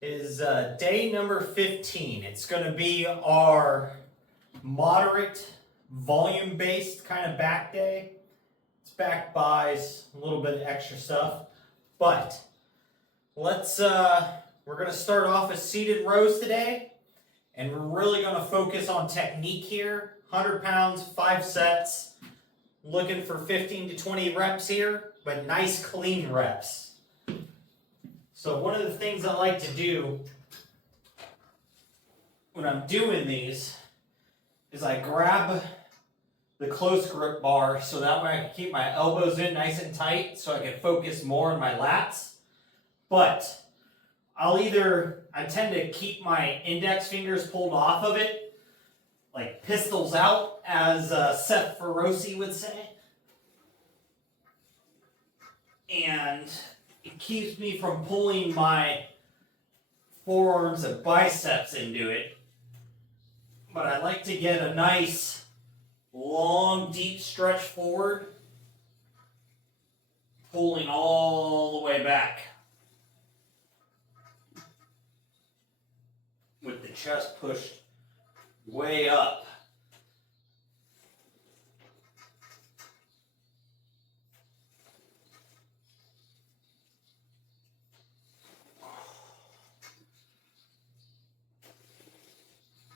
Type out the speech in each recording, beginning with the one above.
Is day number 15. It's going to be our moderate volume based kind of back day. It's back buys, a little bit of extra stuff. But we're going to start off with seated rows today. And we're really going to focus on technique here. 100 pounds, 5 sets. Looking for 15 to 20 reps here, but nice clean reps. So one of the things I like to do when I'm doing these is I grab the close grip bar so that way I can keep my elbows in nice and tight so I can focus more on my lats. But I tend to keep my index fingers pulled off of it, like pistols out, as Seth Feroce would say. And it keeps me from pulling my forearms and biceps into it. But I like to get a nice, long, deep stretch forward, pulling all the way back. With the chest pushed way up.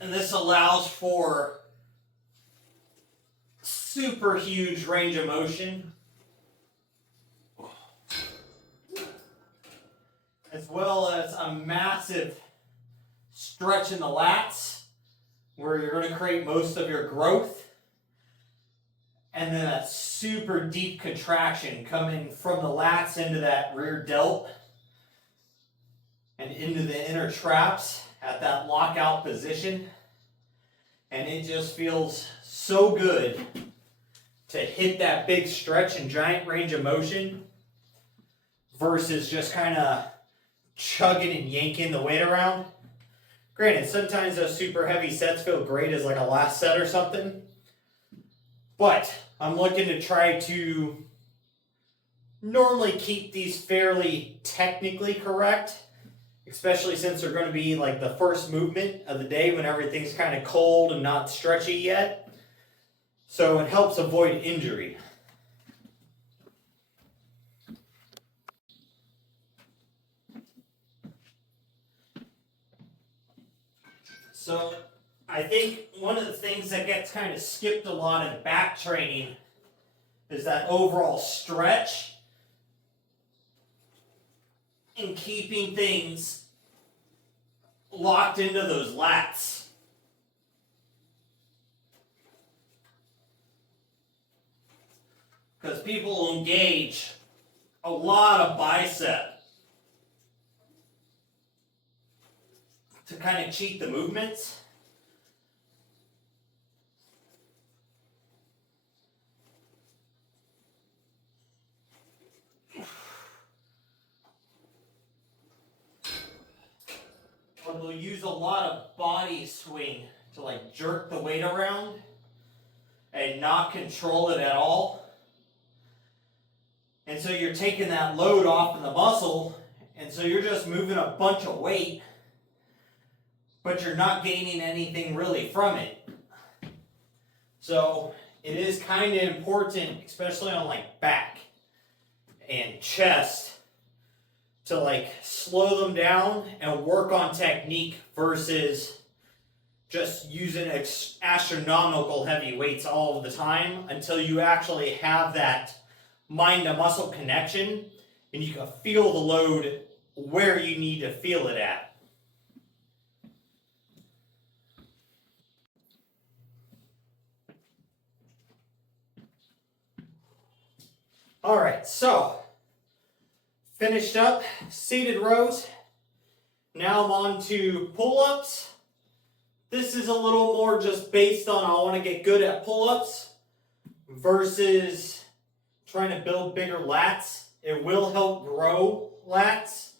And this allows for super huge range of motion, as well as a massive stretch in the lats, where you're going to create most of your growth, and then that super deep contraction coming from the lats into that rear delt and into the inner traps at that lockout position. And it just feels so good to hit that big stretch and giant range of motion versus just kind of chugging and yanking the weight around. Granted, sometimes those super heavy sets feel great as like a last set or something, but I'm looking to try to normally keep these fairly technically correct, especially since they're going to be like the first movement of the day when everything's kind of cold and not stretchy yet. So it helps avoid injury. So I think one of the things that gets kind of skipped a lot in back training is that overall stretch and keeping things locked into those lats. Because people engage a lot of bicep to kind of cheat the movements. Or they'll use a lot of body swing to like jerk the weight around and not control it at all. And so you're taking that load off of the muscle, and so you're just moving a bunch of weight, but you're not gaining anything really from it. So it is kind of important, especially on like back and chest, to like slow them down and work on technique versus just using astronomical heavy weights all of the time until you actually have that mind to muscle connection and you can feel the load where you need to feel it at. All right, so finished up seated rows. Now I'm on to pull-ups. This is a little more just based on I want to get good at pull-ups versus trying to build bigger lats. It will help grow lats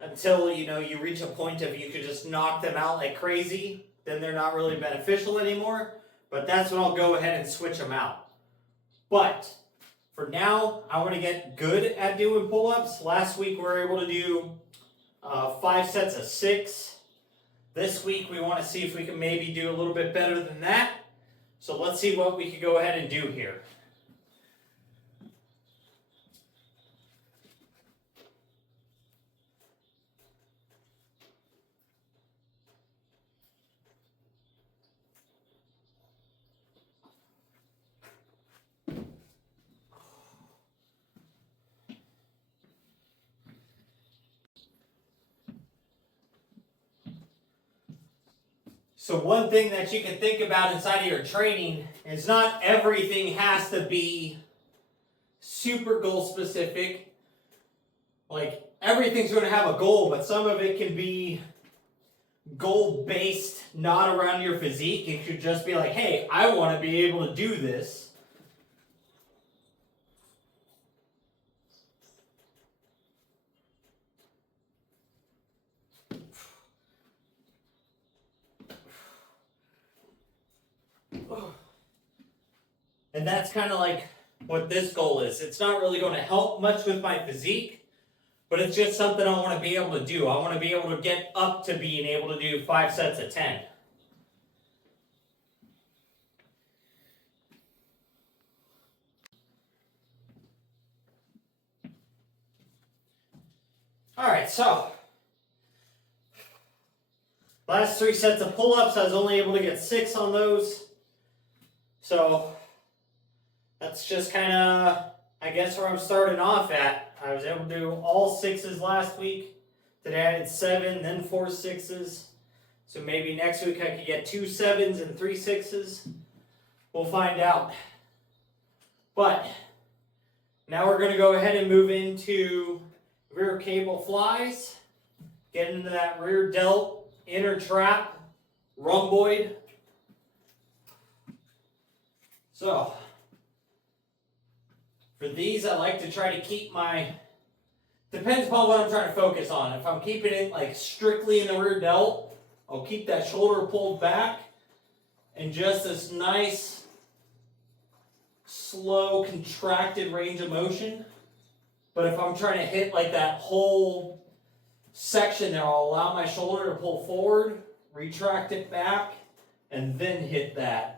until you reach a point of you could just knock them out like crazy. Then they're not really beneficial anymore. But that's when I'll go ahead and switch them out. But for now, I want to get good at doing pull-ups. Last week we were able to do 5 sets of 6. This week we want to see if we can maybe do a little bit better than that. So let's see what we can go ahead and do here. So one thing that you can think about inside of your training is not everything has to be super goal specific. Like everything's going to have a goal, but some of it can be goal based, not around your physique. It could just be like, hey, I want to be able to do this. And that's kind of like what this goal is. It's not really going to help much with my physique, but it's just something I want to be able to do. I want to be able to get up to being able to do 5 sets of 10. Alright, so last 3 sets of pull-ups, I was only able to get 6 on those. So that's just kind of, I guess, where I'm starting off at. I was able to do all 6s last week. Today I did 7, then 4 6s. So maybe next week I could get 2 7s and 3 6s. We'll find out. But now we're going to go ahead and move into rear cable flies. Get into that rear delt, inner trap, rhomboid. So for these, I like to try to keep my, depends upon what I'm trying to focus on. If I'm keeping it like strictly in the rear delt, I'll keep that shoulder pulled back and just this nice, slow, contracted range of motion. But if I'm trying to hit like that whole section there, I'll allow my shoulder to pull forward, retract it back, and then hit that.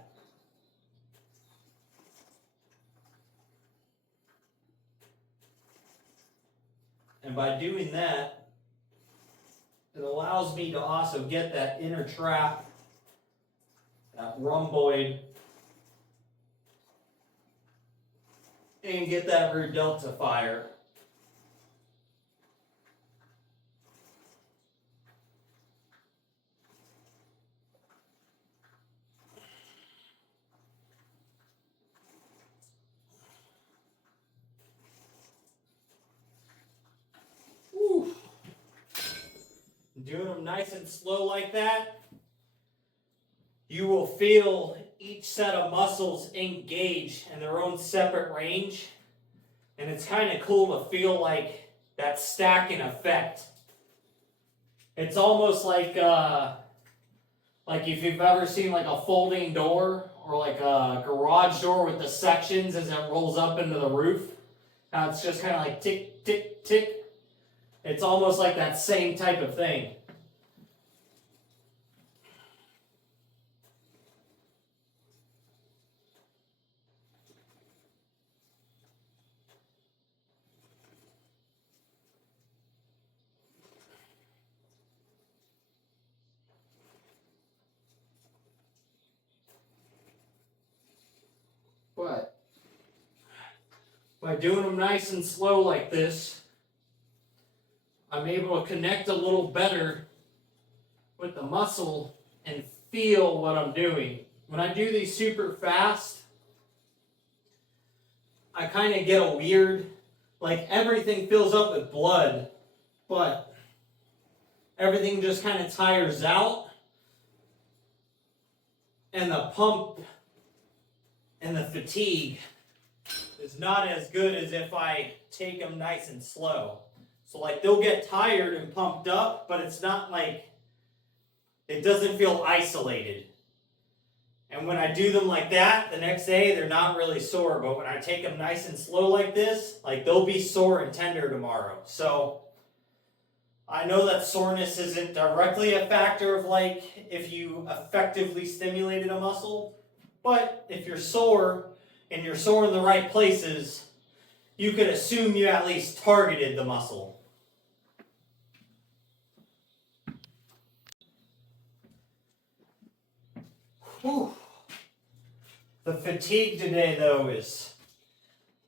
And by doing that, it allows me to also get that inner trap, that rhomboid, and get that rear delt to fire. Doing them nice and slow like that, you will feel each set of muscles engage in their own separate range. And it's kind of cool to feel like that stacking effect. It's almost like if you've ever seen like a folding door or like a garage door with the sections as it rolls up into the roof. Now it's just kind of like tick, tick, tick. It's almost like that same type of thing. But by doing them nice and slow like this, I'm able to connect a little better with the muscle and feel what I'm doing. When I do these super fast, I kind of get a weird, like everything fills up with blood, but everything just kind of tires out. And the pump and the fatigue is not as good as if I take them nice and slow. So like they'll get tired and pumped up, but it's not like, it doesn't feel isolated. And when I do them like that, the next day they're not really sore. But when I take them nice and slow like this, like they'll be sore and tender tomorrow. So I know that soreness isn't directly a factor of like if you effectively stimulated a muscle, but if you're sore and you're sore in the right places, you could assume you at least targeted the muscle. Whew. The fatigue today, though, is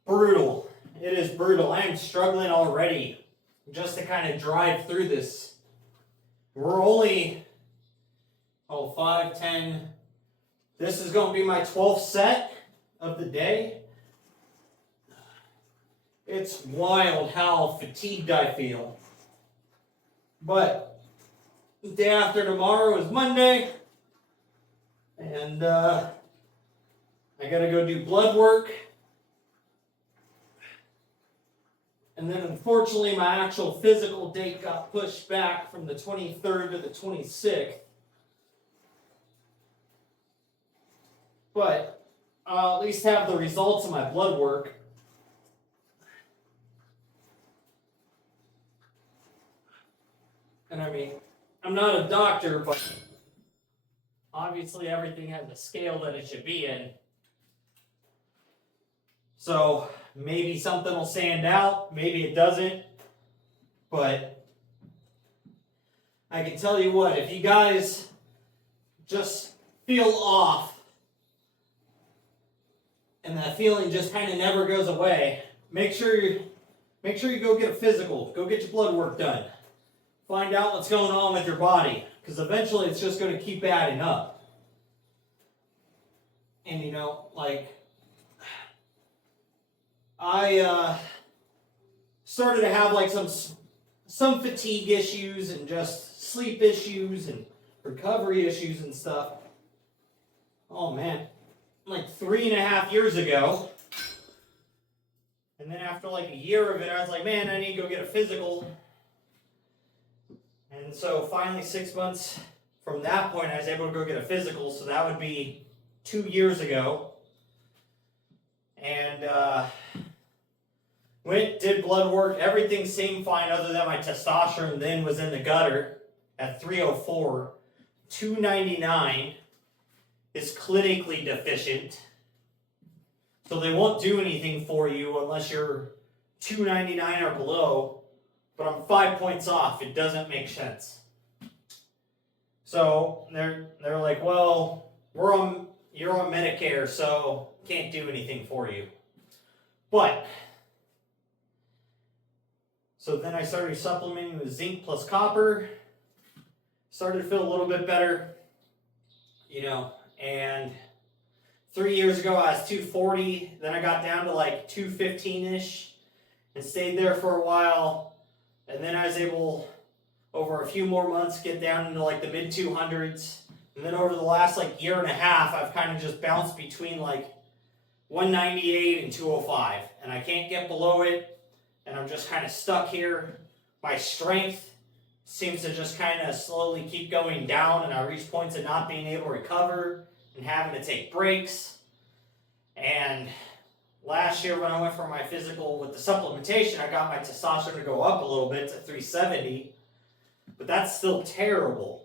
brutal. It is brutal. I am struggling already just to kind of drive through this. We're only, 5, 10. This is going to be my 12th set of the day. It's wild how fatigued I feel. But the day after tomorrow is Monday. And I gotta go do blood work. And then unfortunately my actual physical date got pushed back from the 23rd to the 26th. But I'll at least have the results of my blood work. And I mean, I'm not a doctor, but obviously everything has a scale that it should be in. So maybe something will stand out, maybe it doesn't. But I can tell you what, if you guys just feel off and that feeling just kind of never goes away, make sure you go get a physical, go get your blood work done. Find out what's going on with your body, because eventually it's just going to keep adding up. And you know, like, I started to have like some fatigue issues and just sleep issues and recovery issues and stuff. Oh man, like 3.5 years ago. And then after like a year of it, I was like, man, I need to go get a physical. And so finally 6 months from that point, I was able to go get a physical. So that would be 2 years ago. And went, did blood work. Everything seemed fine other than my testosterone then was in the gutter at 304. 299 is clinically deficient. So they won't do anything for you unless you're 299 or below. But I'm 5 points off. It doesn't make sense. So they're like, well, you're on Medicare, so can't do anything for you. But so then I started supplementing with zinc plus copper. Started to feel a little bit better, you know. And 3 years ago I was 240. Then I got down to like 215-ish and stayed there for a while. And then I was able, over a few more months, get down into like the mid 200s. And then over the last like year and a half, I've kind of just bounced between like 198 and 205. And I can't get below it. And I'm just kind of stuck here. My strength seems to just kind of slowly keep going down. And I reach points of not being able to recover and having to take breaks. And last year when I went for my physical with the supplementation, I got my testosterone to go up a little bit to 370, but that's still terrible.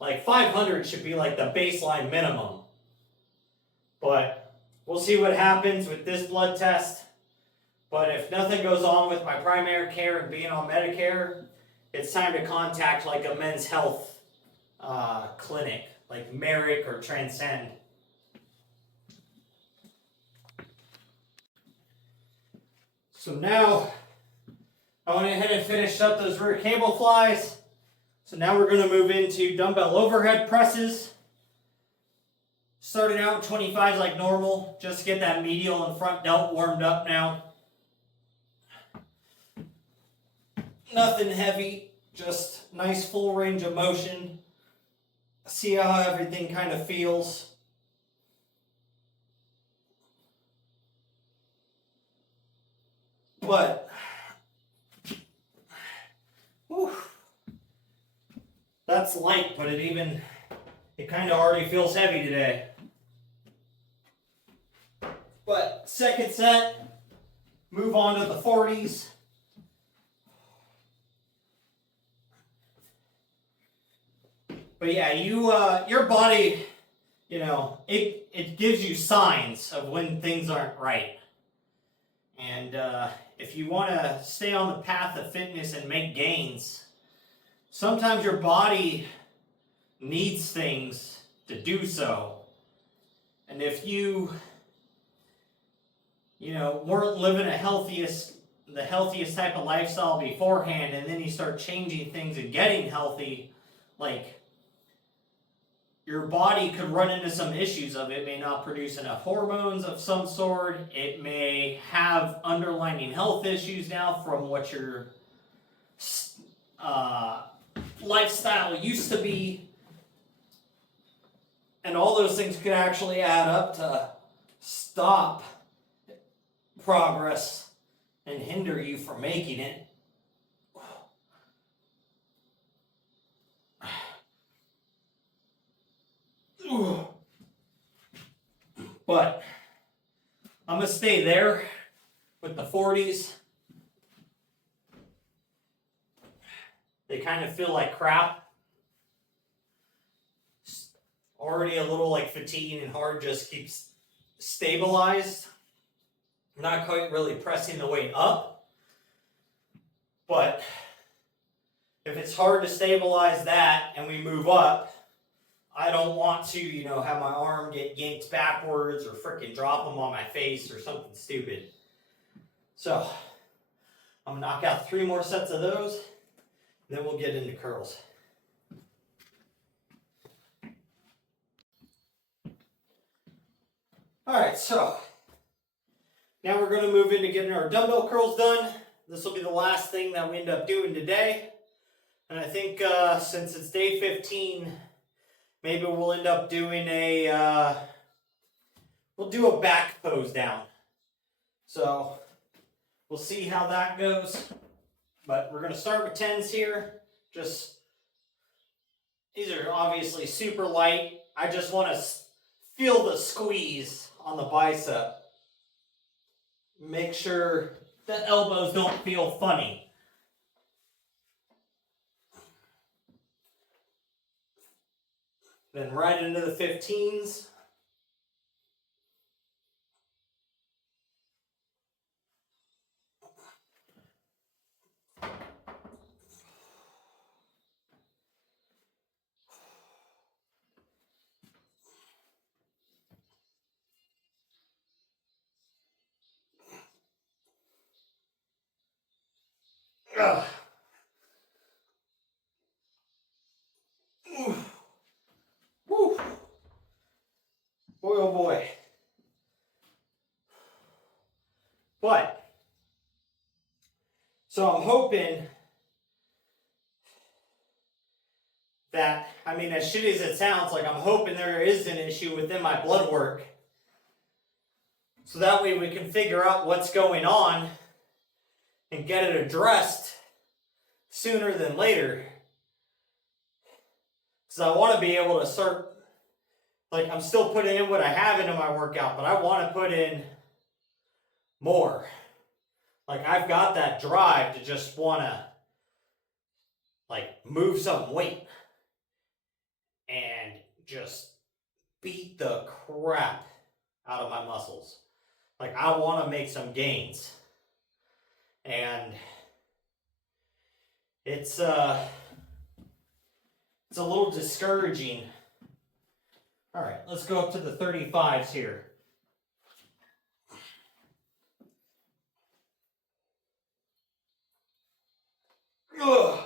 Like 500 should be like the baseline minimum. But we'll see what happens with this blood test. But if nothing goes on with my primary care and being on Medicare, it's time to contact like a men's health clinic, like Merrick or Transcend. So now, I went ahead and finished up those rear cable flies. So now we're going to move into dumbbell overhead presses. Starting out with 25s like normal, just to get that medial and front delt warmed up now. Nothing heavy, just nice full range of motion. See how everything kind of feels. But, whew, that's light, but it kind of already feels heavy today. But second set, move on to the 40s. But yeah, your body, it gives you signs of when things aren't right. And if you want to stay on the path of fitness and make gains, sometimes your body needs things to do so. And if you weren't living the healthiest type of lifestyle beforehand, and then you start changing things and getting healthy, like, your body could run into some issues of it may not produce enough hormones of some sort. It may have underlying health issues now from what your lifestyle used to be. And all those things could actually add up to stop progress and hinder you from making it. But I'm going to stay there with the 40s. They kind of feel like crap. Already a little like fatiguing and hard, just keeps stabilized. Not quite really pressing the weight up. But if it's hard to stabilize that and we move up, I don't want to, have my arm get yanked backwards or freaking drop them on my face or something stupid. So, I'm going to knock out 3 more sets of those, then we'll get into curls. Alright, so, now we're going to move into getting our dumbbell curls done. This will be the last thing that we end up doing today. And I think since it's day 15, maybe we'll end up doing we'll do a back pose down. So, we'll see how that goes. But we're going to start with 10s here. These are obviously super light. I just want to feel the squeeze on the bicep. Make sure the elbows don't feel funny. Then right into the 15s. Ugh. Woo. Boy, oh boy. But, so I'm hoping that, as shitty as it sounds, like I'm hoping there is an issue within my blood work. So that way we can figure out what's going on and get it addressed sooner than later. Because I want to be able to start, like, I'm still putting in what I have into my workout, but I want to put in more. Like, I've got that drive to just want to, like, move some weight and just beat the crap out of my muscles. Like, I want to make some gains. And it's a little discouraging. All right, let's go up to the 35s here. Ugh.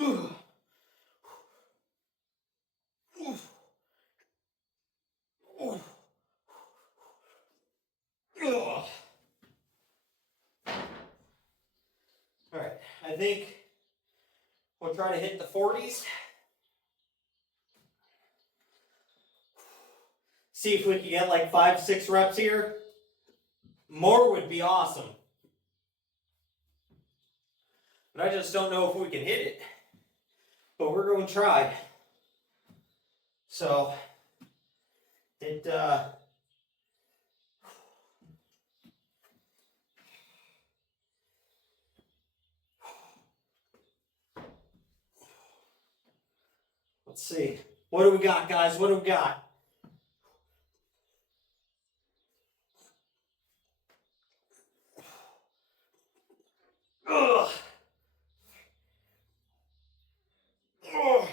Ugh. Ugh. Ugh. All right, I think we'll try to hit the 40s. See if we can get like 5-6 reps here. More would be awesome. But I just don't know if we can hit it. But we're going to try. So, Let's see. What do we got, guys? What do we got? Ugh. Ugh.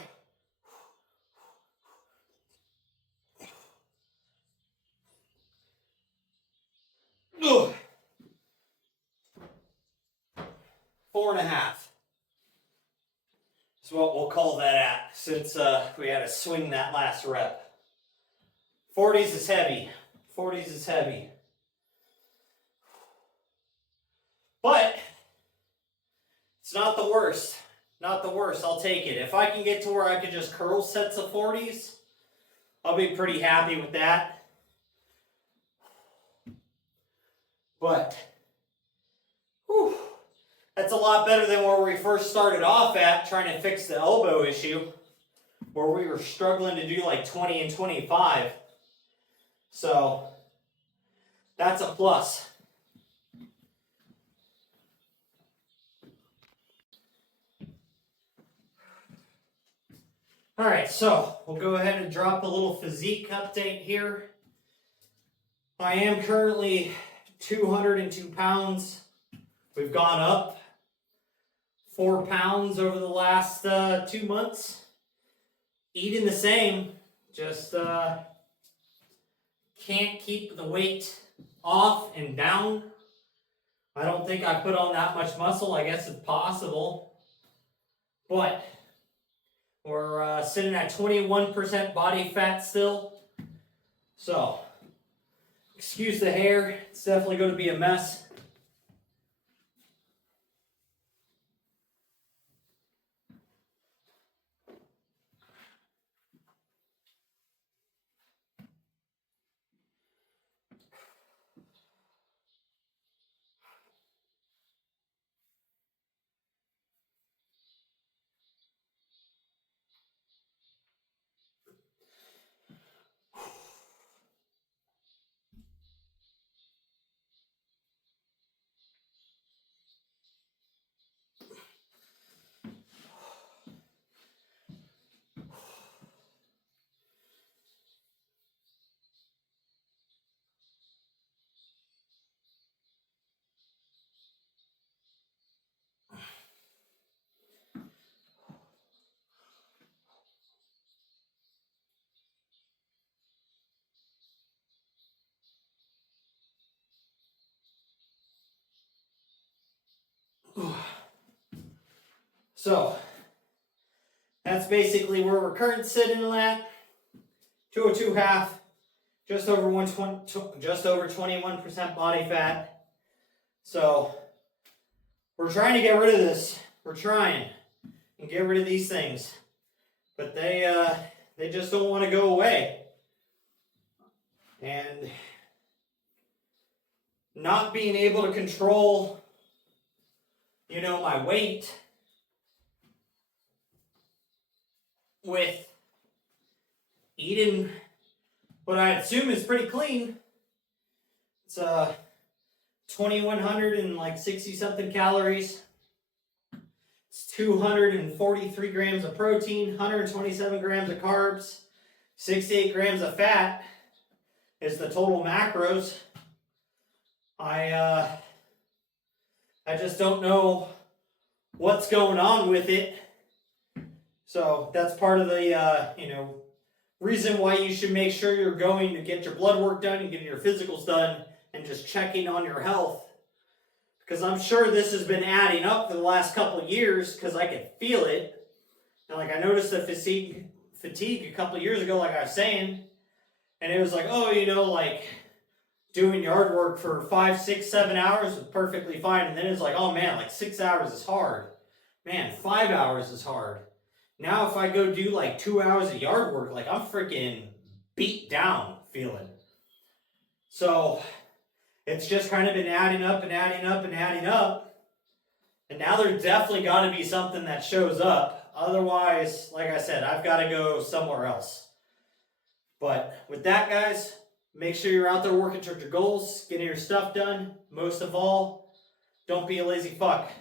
Ugh. 4.5 is what we'll call that at, since we had to swing that last rep. 40s is heavy. 40s is heavy. But it's not the worst. Not the worst. I'll take it. If I can get to where I could just curl sets of 40s, I'll be pretty happy with that. But whew, that's a lot better than where we first started off at, trying to fix the elbow issue, where we were struggling to do like 20 and 25. So that's a plus. All right, so we'll go ahead and drop a little physique update here. I am currently 202 pounds. We've gone up 4 pounds over the last 2 months. Eating the same, just can't keep the weight off and down. I don't think I put on that much muscle. I guess it's possible. But we're sitting at 21% body fat still. So, excuse the hair. It's definitely going to be a mess. So, that's basically where we're currently sitting at. 202 half, just over 120, just over 21% body fat. So, we're trying to get rid of this. We're trying and get rid of these things, but they just don't want to go away. And not being able to control, my weight with eating what I assume is pretty clean. It's 2,160 something calories. It's 243 grams of protein, 127 grams of carbs, 68 grams of fat is the total macros. I just don't know what's going on with it. So that's part of the, reason why you should make sure you're going to get your blood work done and getting your physicals done and just checking on your health. Because I'm sure this has been adding up for the last couple of years because I can feel it. And I noticed the fatigue a couple of years ago, like I was saying. And it was like, doing yard work for 5, 6, 7 hours was perfectly fine. And then it's like, oh man, 6 hours is hard. Man, 5 hours is hard. Now if I go do 2 hours of yard work, I'm freaking beat down feeling. So it's just kind of been adding up and adding up and adding up. And now there's definitely got to be something that shows up. Otherwise, like I said, I've got to go somewhere else. But with that, guys, make sure you're out there working towards your goals, getting your stuff done. Most of all, don't be a lazy fuck.